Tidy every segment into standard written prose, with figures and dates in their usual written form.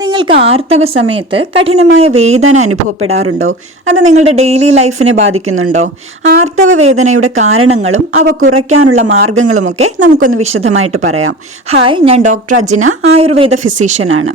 നിങ്ങൾക്ക് ആർത്തവ സമയത്ത് കഠിനമായ വേദന അനുഭവപ്പെടാറുണ്ടോ? അത് നിങ്ങളുടെ ഡെയിലി ലൈഫിനെ ബാധിക്കുന്നുണ്ടോ? ആർത്തവ വേദനയുടെ കാരണങ്ങളും അവ കുറയ്ക്കാനുള്ള മാർഗങ്ങളുമൊക്കെ നമുക്കൊന്ന് വിശദമായിട്ട് പറയാം. ഹായ്, ഞാൻ ഡോക്ടർ അജിന, ആയുർവേദ ഫിസിഷ്യനാണ്.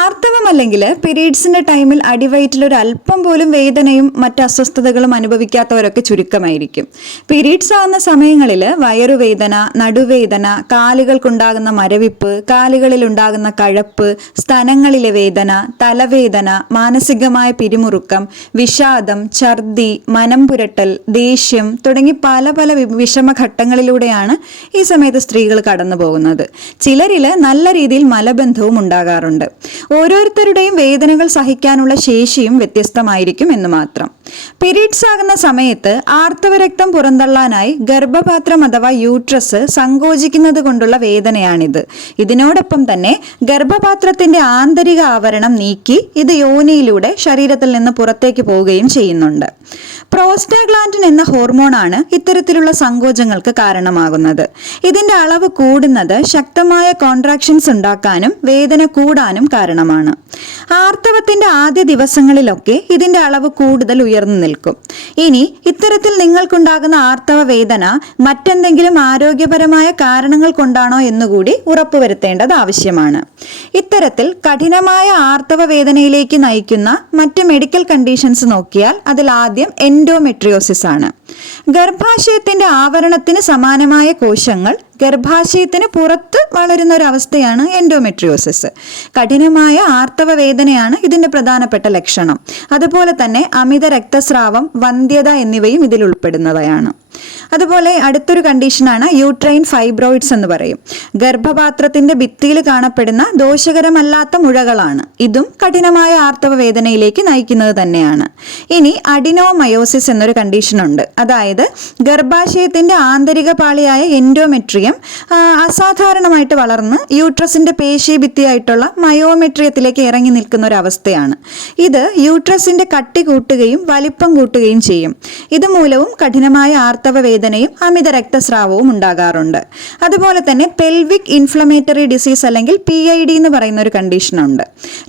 ആർത്തവം അല്ലെങ്കിൽ പീരീഡ്സിന്റെ ടൈമിൽ അടിവയറ്റിൽ ഒരു അല്പം പോലും വേദനയും മറ്റ് അസ്വസ്ഥതകളും അനുഭവിക്കാത്തവരൊക്കെ ചുരുക്കമായിരിക്കും. പീരീഡ്സ് ആവുന്ന സമയങ്ങളിൽ വയറുവേദന, നടുവേദന, കാലുകൾക്കുണ്ടാകുന്ന മരവിപ്പ്, കാലുകളിൽ ഉണ്ടാകുന്ന കഴപ്പ്, സ്തനങ്ങളിൽ വേദന, തലവേദന, മാനസികമായ പിരിമുറുക്കം, വിഷാദം, ഛർദി, മനം പുരട്ടൽ, ദേഷ്യം തുടങ്ങി പല പല വിഷമഘട്ടങ്ങളിലൂടെയാണ് ഈ സമയത്ത് സ്ത്രീകൾ കടന്നു പോകുന്നത്. ചിലരിൽ നല്ല രീതിയിൽ മലബന്ധവും ഉണ്ടാകാറുണ്ട്. ഓരോരുത്തരുടെയും വേദനകൾ സഹിക്കാനുള്ള ശേഷിയും വ്യത്യസ്തമായിരിക്കും എന്ന് മാത്രം. പീരീഡ്സ് ആകുന്ന സമയത്ത് ആർത്തവ രക്തം പുറന്തള്ളാനായി ഗർഭപാത്രം അഥവാ യൂട്രസ് സങ്കോചിക്കുന്നത് കൊണ്ടുള്ള വേദനയാണിത്. ഇതിനോടൊപ്പം തന്നെ ഗർഭപാത്രത്തിന്റെ ആന്തരിക ആവരണം നീക്കി ഇത് യോനിയിലൂടെ ശരീരത്തിൽ നിന്ന് പുറത്തേക്ക് പോവുകയും ചെയ്യുന്നുണ്ട്. പ്രോസ്റ്റാഗ്ലാൻഡിൻ എന്ന ഹോർമോണാണ് ഇത്തരത്തിലുള്ള സങ്കോചങ്ങൾക്ക് കാരണമാകുന്നത്. ഇതിന്റെ അളവ് കൂടുന്നത് ശക്തമായ കോൺട്രാക്ഷൻസ് ഉണ്ടാക്കാനും വേദന കൂടാനും കാരണമാണ്. ആർത്തവത്തിന്റെ ആദ്യ ദിവസങ്ങളിലൊക്കെ ഇതിന്റെ അളവ് കൂടുതൽ ഉയർന്നു നിൽക്കും. ഇനി ഇത്തരത്തിൽ നിങ്ങൾക്കുണ്ടാകുന്ന ആർത്തവ വേദന മറ്റെന്തെങ്കിലും ആരോഗ്യപരമായ കാരണങ്ങൾ കൊണ്ടാണോ എന്നുകൂടി ഉറപ്പുവരുത്തേണ്ടത് ആവശ്യമാണ്. ഇത്തരത്തിൽ കഠിനമായ ആർത്തവ വേദനയിലേക്ക് നയിക്കുന്ന മറ്റ് മെഡിക്കൽ കണ്ടീഷൻസ് നോക്കിയാൽ അതിൽ ആദ്യം എൻഡോമെട്രിയോസിസ് ആണ്. ഗർഭാശയത്തിന്റെ ആവരണത്തിന് സമാനമായ കോശങ്ങൾ ഗർഭാശയത്തിന് പുറത്ത് വളരുന്ന ഒരു അവസ്ഥയാണ് എൻഡോമെട്രിയോസിസ്. കഠിനമായ ആർത്തവ വേദനയാണ് ഇതിന്റെ പ്രധാനപ്പെട്ട ലക്ഷണം. അതുപോലെ തന്നെ അമിത രക്തസ്രാവം, വന്ധ്യത എന്നിവയും ഇതിൽ ഉൾപ്പെടുന്നവയാണ്. അതുപോലെ അടുത്തൊരു കണ്ടീഷനാണ് യൂട്രൈൻ ഫൈബ്രോയിഡ്സ് എന്ന് പറയും. ഗർഭപാത്രത്തിന്റെ ഭിത്തിയിൽ കാണപ്പെടുന്ന ദോഷകരമല്ലാത്ത മുഴകളാണ്. ഇതും കഠിനമായ ആർത്തവ വേദനയിലേക്ക് നയിക്കുന്നത് തന്നെയാണ്. ഇനി അഡിനോമയോസിസ് എന്നൊരു കണ്ടീഷൻ ഉണ്ട്. അതായത് ഗർഭാശയത്തിന്റെ ആന്തരിക പാളിയായ എൻഡോമെട്രിയം അസാധാരണമായിട്ട് വളർന്ന് യൂട്രസിന്റെ പേശീഭിത്തിയായിട്ടുള്ള മയോമെട്രിയത്തിലേക്ക് ഇറങ്ങി നിൽക്കുന്ന ഒരു അവസ്ഥയാണ്. ഇത് യൂട്രസിന്റെ കട്ടി കൂട്ടുകയും വലിപ്പം കൂട്ടുകയും ചെയ്യും. ഇതുമൂലവും കഠിനമായ ആർത്തവ വേദനയും അമിത രക്തസ്രാവവും ഉണ്ടാകാറുണ്ട്. അതുപോലെ തന്നെ പെൽവിക് ഇൻഫ്ലമേറ്ററി ഡിസീസ് അല്ലെങ്കിൽ PID എന്ന് പറയുന്ന ഒരു കണ്ടീഷൻ ഉണ്ട്.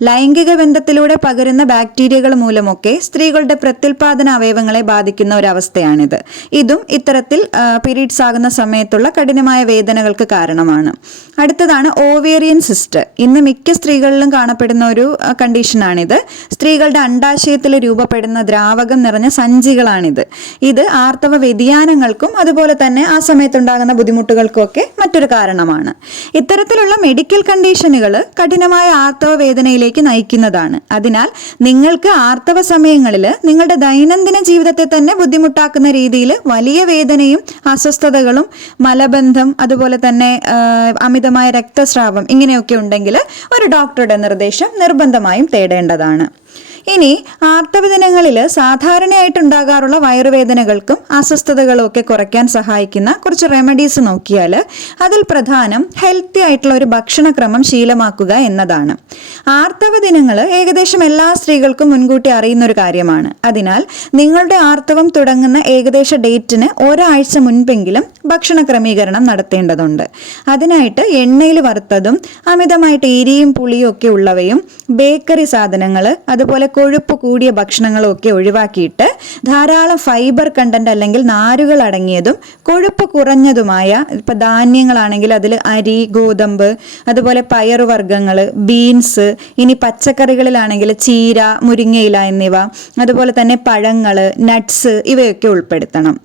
ലൈംഗിക ബന്ധത്തിലൂടെ പകരുന്ന ബാക്ടീരിയകൾ മൂലമൊക്കെ സ്ത്രീകളുടെ പ്രത്യുൽപാദന അവയവങ്ങളെ ബാധിക്കുന്ന ഒരു അവസ്ഥയാണിത്. ഇതും ഇത്തരത്തിൽ പീരീഡ്സ് ആകുന്ന സമയത്തുള്ള കഠിനമായ വേദനകൾക്ക് കാരണമാണ്. അടുത്തതാണ് ഓവേറിയൻ സിസ്റ്റ്. ഇന്ന് മിക്ക സ്ത്രീകളിലും കാണപ്പെടുന്ന ഒരു കണ്ടീഷനാണിത്. സ്ത്രീകളുടെ അണ്ഡാശയത്തിൽ രൂപപ്പെടുന്ന ദ്രാവകം നിറഞ്ഞ സഞ്ചികളാണിത്. ഇത് ആർത്തവ വ്യതിയാനങ്ങൾക്കും അതുപോലെ തന്നെ ആ സമയത്തുണ്ടാകുന്ന ബുദ്ധിമുട്ടുകൾക്കും ഒക്കെ മറ്റൊരു കാരണമാണ്. ഇത്തരത്തിലുള്ള മെഡിക്കൽ കണ്ടീഷനുകൾ കഠിനമായ ആർത്തവ വേദനയിലേക്ക് നയിക്കുന്നതാണ്. അതിനാൽ നിങ്ങൾക്ക് ആർത്തവ സമയങ്ങളിൽ നിങ്ങളുടെ ദൈനംദിന ജീവിതത്തെ തന്നെ ബുദ്ധിമുട്ടാക്കുന്ന രീതിയിൽ വലിയ വേദനയും അസ്വസ്ഥതകളും മലബന്ധം അതുപോലെ തന്നെ അമിതമായ രക്തസ്രാവം ഇങ്ങനെയൊക്കെ ഉണ്ടെങ്കിൽ ഒരു ഡോക്ടറുടെ നിർദ്ദേശം നിർബന്ധമായും തേടേണ്ടതാണ്. ഇനി ആർത്തവ ദിനങ്ങളിൽ സാധാരണയായിട്ടുണ്ടാകാറുള്ള വയറുവേദനകൾക്കും അസ്വസ്ഥതകളും ഒക്കെ കുറയ്ക്കാൻ സഹായിക്കുന്ന കുറച്ച് റെമഡീസ് നോക്കിയാൽ അതിൽ പ്രധാനം ഹെൽത്തി ആയിട്ടുള്ള ഒരു ഭക്ഷണക്രമം ശീലമാക്കുക എന്നതാണ്. ആർത്തവ ദിനങ്ങൾ ഏകദേശം എല്ലാ സ്ത്രീകൾക്കും മുൻകൂട്ടി അറിയുന്ന ഒരു കാര്യമാണ്. അതിനാൽ നിങ്ങളുടെ ആർത്തവം തുടങ്ങുന്ന ഏകദേശ ഡേറ്റിന് ഒരാഴ്ച മുൻപെങ്കിലും ഭക്ഷണ ക്രമീകരണം നടത്തേണ്ടതുണ്ട്. അതിനായിട്ട് എണ്ണയിൽ വറുത്തതും അമിതമായിട്ട് എരിയും പുളിയും ഒക്കെ ഉള്ളവയും ബേക്കറി സാധനങ്ങൾ അതുപോലെ കൊഴുപ്പ് കൂടിയ ഭക്ഷണങ്ങളും ഒക്കെ ഒഴിവാക്കിയിട്ട് ധാരാളം ഫൈബർ കണ്ടന്റ് അല്ലെങ്കിൽ നാരുകൾ അടങ്ങിയതും കൊഴുപ്പ് കുറഞ്ഞതുമായ ഇപ്പൊ ധാന്യങ്ങളാണെങ്കിൽ അതിൽ അരി, ഗോതമ്പ്, അതുപോലെ പയറുവർഗ്ഗങ്ങൾ, ബീൻസ്, ഇനി പച്ചക്കറികളിലാണെങ്കിൽ ചീര, മുരിങ്ങയില എന്നിവ, അതുപോലെ തന്നെ പഴങ്ങൾ, നട്ട്സ് ഇവയൊക്കെ ഉൾപ്പെടുത്തണം.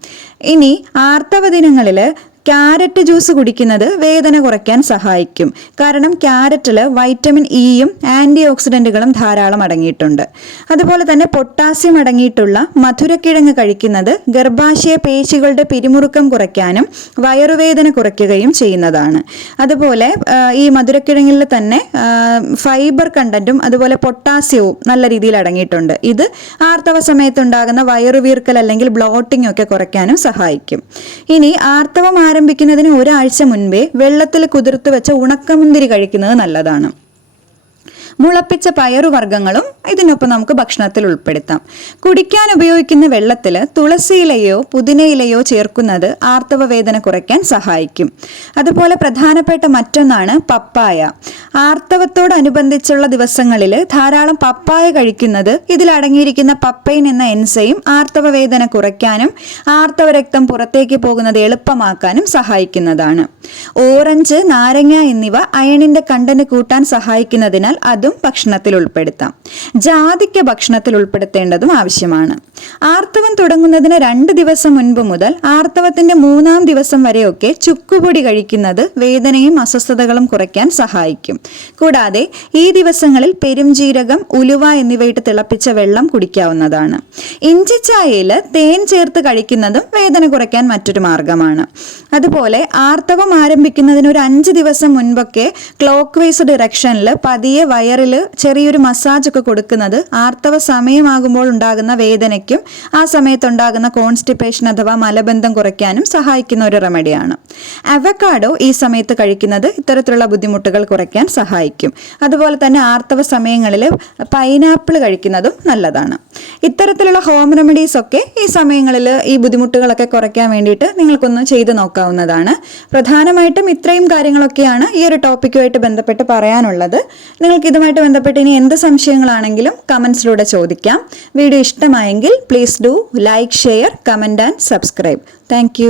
ഇനി ആർത്തവ ദിനങ്ങളിൽ ക്യാരറ്റ് ജ്യൂസ് കുടിക്കുന്നത് വേദന കുറയ്ക്കാൻ സഹായിക്കും. കാരണം ക്യാരറ്റിൽ വൈറ്റമിൻ ഇയും ആൻറ്റി ഓക്സിഡൻറ്റുകളും ധാരാളം അടങ്ങിയിട്ടുണ്ട്. അതുപോലെ തന്നെ പൊട്ടാസ്യം അടങ്ങിയിട്ടുള്ള മധുരക്കിഴങ്ങ് കഴിക്കുന്നത് ഗർഭാശയ പേശികളുടെ പിരിമുറുക്കം കുറയ്ക്കാനും വയറുവേദന കുറയ്ക്കുകയും ചെയ്യുന്നതാണ്. അതുപോലെ ഈ മധുരക്കിഴങ്ങിൽ തന്നെ ഫൈബർ കണ്ടന്റും അതുപോലെ പൊട്ടാസ്യവും നല്ല രീതിയിൽ അടങ്ങിയിട്ടുണ്ട്. ഇത് ആർത്തവ സമയത്തുണ്ടാകുന്ന വയറുവീർക്കൽ അല്ലെങ്കിൽ ബ്ലോട്ടിംഗ് ഒക്കെ കുറയ്ക്കാനും സഹായിക്കും. ഇനി ആർത്തവം ആരംഭിക്കുന്നതിന് ഒരാഴ്ച മുൻപേ വെള്ളത്തിൽ കുതിർത്ത് വെച്ച ഉണക്കമുന്തിരി കഴിക്കുന്നത് നല്ലതാണ്. മുളപ്പിച്ച പയറുവർഗ്ഗങ്ങളും ഇതിനൊപ്പം നമുക്ക് ഭക്ഷണത്തിൽ ഉൾപ്പെടുത്താം. കുടിക്കാൻ ഉപയോഗിക്കുന്ന വെള്ളത്തിൽ തുളസിയിലയോ പുതിനയിലയോ ചേർക്കുന്നത് ആർത്തവ വേദന കുറയ്ക്കാൻ സഹായിക്കും. അതുപോലെ പ്രധാനപ്പെട്ട മറ്റൊന്നാണ് പപ്പായ. ആർത്തവത്തോടനുബന്ധിച്ചുള്ള ദിവസങ്ങളിൽ ധാരാളം പപ്പായ കഴിക്കുന്നത് ഇതിൽ അടങ്ങിയിരിക്കുന്ന പപ്പൈൻ എന്ന എൻസൈം ആർത്തവ വേദന കുറയ്ക്കാനും ആർത്തവ രക്തം പുറത്തേക്ക് പോകുന്നത് എളുപ്പമാക്കാനും സഹായിക്കുന്നതാണ്. ഓറഞ്ച്, നാരങ്ങ എന്നിവ അയണിന്റെ കണ്ടന്റ് കൂട്ടാൻ സഹായിക്കുന്നതിനാൽ അതും ഭക്ഷണത്തിൽ ഉൾപ്പെടുത്താം. ജാതിക്ക ഭക്ഷണത്തിൽ ഉൾപ്പെടുത്തേണ്ടതും ആവശ്യമാണ്. ആർത്തവം തുടങ്ങുന്നതിന് 2 ദിവസം മുൻപ് മുതൽ ആർത്തവത്തിന്റെ 3-ാം ദിവസം വരെയൊക്കെ ചുക്കുപൊടി കഴിക്കുന്നത് വേദനയും അസ്വസ്ഥതകളും കുറയ്ക്കാൻ സഹായിക്കും. കൂടാതെ ഈ ദിവസങ്ങളിൽ പെരുംജീരകം, ഉലുവ എന്നിവയിട്ട് തിളപ്പിച്ച വെള്ളം കുടിക്കാവുന്നതാണ്. ഇഞ്ചിച്ചായയിൽ തേൻ ചേർത്ത് കഴിക്കുന്നതും വേദന കുറയ്ക്കാൻ മറ്റൊരു മാർഗമാണ്. അതുപോലെ ആർത്തവം ആരംഭിക്കുന്നതിന് ഒരു 5 ദിവസം മുൻപൊക്കെ ക്ലോക്ക് വൈസ് ഡിറക്ഷനിൽ പതിയെ വയറിൽ ചെറിയൊരു മസാജ് ഒക്കെ കൊടുക്കുന്നത് ആർത്തവ സമയമാകുമ്പോൾ ഉണ്ടാകുന്ന വേദനയ്ക്കും ആ സമയത്തുണ്ടാകുന്ന കോൺസ്റ്റിപ്പേഷൻ അഥവാ മലബന്ധം കുറയ്ക്കാനും സഹായിക്കുന്ന ഒരു റെമഡിയാണ്. അവക്കാഡോ ഈ സമയത്ത് കഴിക്കുന്നത് ഇത്തരത്തിലുള്ള ബുദ്ധിമുട്ടുകൾ കുറയ്ക്കാൻ സഹായിക്കും. അതുപോലെ തന്നെ ആർത്തവ സമയങ്ങളിൽ പൈനാപ്പിൾ കഴിക്കുന്നതും നല്ലതാണ്. ഇത്തരത്തിലുള്ള ഹോം റെമഡീസ് ഒക്കെ ഈ സമയങ്ങളിൽ ഈ ബുദ്ധിമുട്ടുകളൊക്കെ കുറയ്ക്കാൻ വേണ്ടിയിട്ട് നിങ്ങൾക്കൊന്ന് ചെയ്തു നോക്കാവുന്നതാണ്. പ്രധാനമായിട്ടും ഇത്രയും കാര്യങ്ങളൊക്കെയാണ് ഈ ഒരു ടോപ്പിക്കുമായിട്ട് ബന്ധപ്പെട്ട് പറയാനുള്ളത്. നിങ്ങൾക്ക് ഇതുമായിട്ട് ബന്ധപ്പെട്ട് ഇനി എന്ത് സംശയങ്ങളാണെങ്കിലും കമൻസിലൂടെ ചോദിക്കാം. വീഡിയോ ഇഷ്ടമായെങ്കിൽ please do like, share, comment and subscribe. Thank